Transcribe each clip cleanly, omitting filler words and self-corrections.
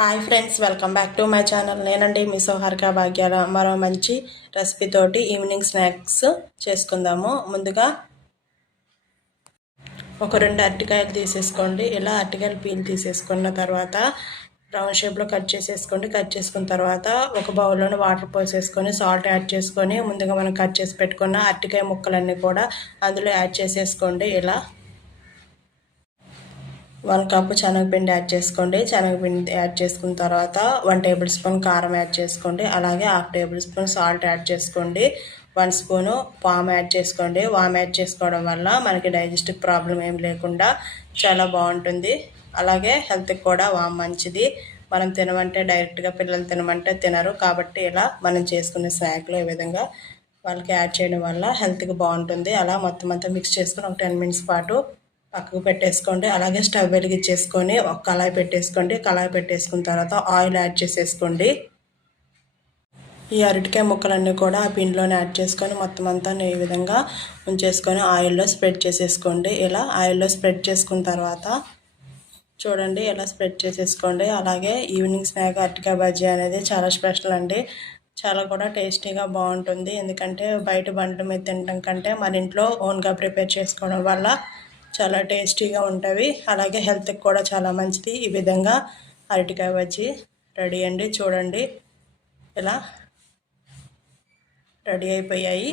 Hi friends, welcome back to my channel. నేనండి మీ సౌహారిక భాగ్యాల. మరో మంచి రెసిపీ తోటి ఈవినింగ్ స్నాక్స్ చేసుకుందాము. ముందుగా ఒక 2 అరటికాయలు తీసేసుకోండి. ఇలా అరటికాయలు పీల్ తీసేసుకున్న తర్వాత రౌండ్ షేప్లో కట్ చేసేసుకోండి. కట్ చేసుకున్న తర్వాత ఒక బౌల్లోని వాటర్ పోసేసుకొని సాల్ట్ యాడ్ చేసుకొని ముందుగా మనం కట్ చేసి పెట్టుకున్న అరటికాయ ముక్కలన్నీ కూడా అందులో యాడ్ చేసేసుకోండి. ఇలా 1 కప్పు శనగపిండి యాడ్ చేసుకోండి. శనగపిండి యాడ్ చేసుకున్న తర్వాత 1 టేబుల్ స్పూన్ కారం యాడ్ చేసుకోండి. అలాగే 1/2 టేబుల్ స్పూన్ సాల్ట్ యాడ్ చేసుకోండి. 1 స్పూను వామ్ యాడ్ చేసుకోండి. వామ్ యాడ్ చేసుకోవడం వల్ల మనకి డైజెస్టివ్ ప్రాబ్లం ఏం లేకుండా చాలా బాగుంటుంది. అలాగే హెల్త్కి కూడా వామ్ మంచిది. మనం తినమంటే డైరెక్ట్గా పిల్లలు తినమంటే తినరు. కాబట్టి ఇలా మనం చేసుకునే స్నాక్లో ఈ విధంగా వాళ్ళకి యాడ్ చేయడం వల్ల హెల్త్కి బాగుంటుంది. అలా మొత్తం అంతా మిక్స్ చేసుకుని ఒక 10 మినిట్స్ పాటు పక్కకు పెట్టేసుకోండి. అలాగే స్టవ్ వెలిగించేసుకొని ఒక కళాయి పెట్టేసుకోండి. కళాయి పెట్టేసుకున్న తర్వాత ఆయిల్ యాడ్ చేసేసుకోండి. ఈ అరటికాయ ముక్కలన్నీ కూడా ఆ పిండిలోనే యాడ్ చేసుకొని మొత్తం అంతా ఈ విధంగా ఉంచేసుకొని ఆయిల్లో స్ప్రెడ్ చేసేసుకోండి. ఇలా ఆయిల్లో స్ప్రెడ్ చేసుకున్న తర్వాత చూడండి ఇలా స్ప్రెడ్ చేసేసుకోండి. అలాగే ఈవినింగ్ స్నాక్ అరటికాయ బజ్జీ అనేది చాలా స్పెషల్ అండి. చాలా కూడా టేస్టీగా బాగుంటుంది. ఎందుకంటే బయట బండ్ల మీద తినడం కంటే మన ఇంట్లో ఓన్గా ప్రిపేర్ చేసుకోవడం వల్ల చాలా టేస్టీగా ఉంటాయి. అలాగే హెల్త్కి కూడా చాలా మంచిది. ఈ విధంగా అరటికాయ బజ్జీ రెడీ అండి. చూడండి ఇలా రెడీ అయిపోయాయి.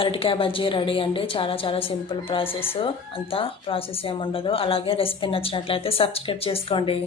అరటికాయ బజ్జీ రెడీ అండి. చాలా చాలా సింపుల్ ప్రాసెస్, అంతా ప్రాసెస్ ఏముండదు. అలాగే రెసిపీ నచ్చినట్లయితే సబ్స్క్రైబ్ చేసుకోండి.